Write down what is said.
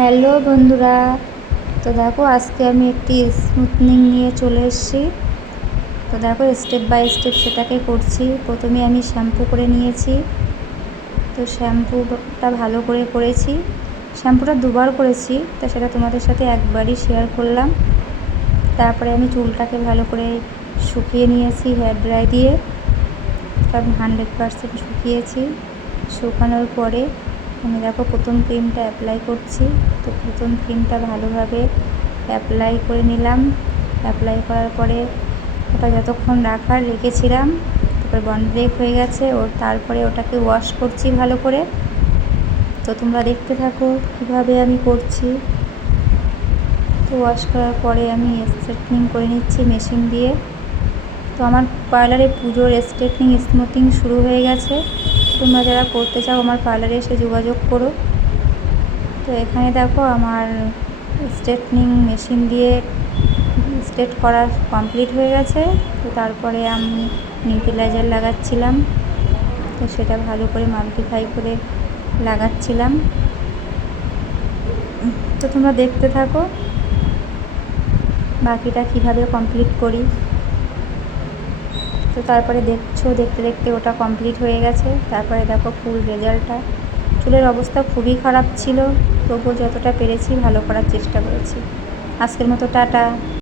Hello বন্ধুরা, তো দেখো আজকে আমি একটি স্মুথনিং নিয়ে চলে এসেছি। তো দেখো স্টেপ বাই স্টেপ সেটাকে করছি। প্রথমে আমি শ্যাম্পু করে নিয়েছি। তো শ্যাম্পুটা ভালো করে করেছি, শ্যাম্পুটা দুবার করেছি, তা সেটা তোমাদের সাথে একবারই শেয়ার করলাম। তারপরে আমি চুলটাকে ভালো করে শুকিয়ে নিয়েছি হেয়ার ড্রাই দিয়ে, কারণ 100% শুকিয়েছি। শুকানোর পরে আমি দেখো প্রথম ক্রিমটা অ্যাপ্লাই করছি। তো প্রথম ক্রিমটা ভালোভাবে অ্যাপ্লাই করে নিলাম। অ্যাপ্লাই করার পরে ওটা যতক্ষণ রাখার রেখেছিলাম, তারপরে বন্ড ব্রেক হয়ে গেছে তারপরে ওটাকে ওয়াশ করছি ভালো করে। তো তোমরা দেখতে থাকো কীভাবে আমি করছি। তো ওয়াশ করার পরে আমি স্ট্রেটনিং করে নিচ্ছি মেশিন দিয়ে। তো আমার পার্লারে পুজোর স্ট্রেটনিং স্মুথিং শুরু হয়ে গেছে। তোমরা যারা করতে চাও আমার পার্লারে এসে যোগাযোগ করো। তো এখানে দেখো আমার স্ট্রেটনিং মেশিন দিয়ে স্ট্রেট করা কমপ্লিট হয়ে গেছে। তো তারপরে আমি নিউট্রিলাইজার লাগাচ্ছিলাম। তো সেটা ভালো করে মাল্টিফাই করে লাগাচ্ছিলাম। তো তোমরা দেখতে থাকো বাকিটা কিভাবে কমপ্লিট করি। তো তারপরে দেখছো দেখতে দেখতে ওটা কমপ্লিট হয়ে গেছে। তারপরে দেখো ফুল রেজাল্টটা। চুলের অবস্থা খুবই খারাপ ছিল, তবুও যতটা পেরেছি ভালো করার চেষ্টা করেছি। আজকের মতো টাটা।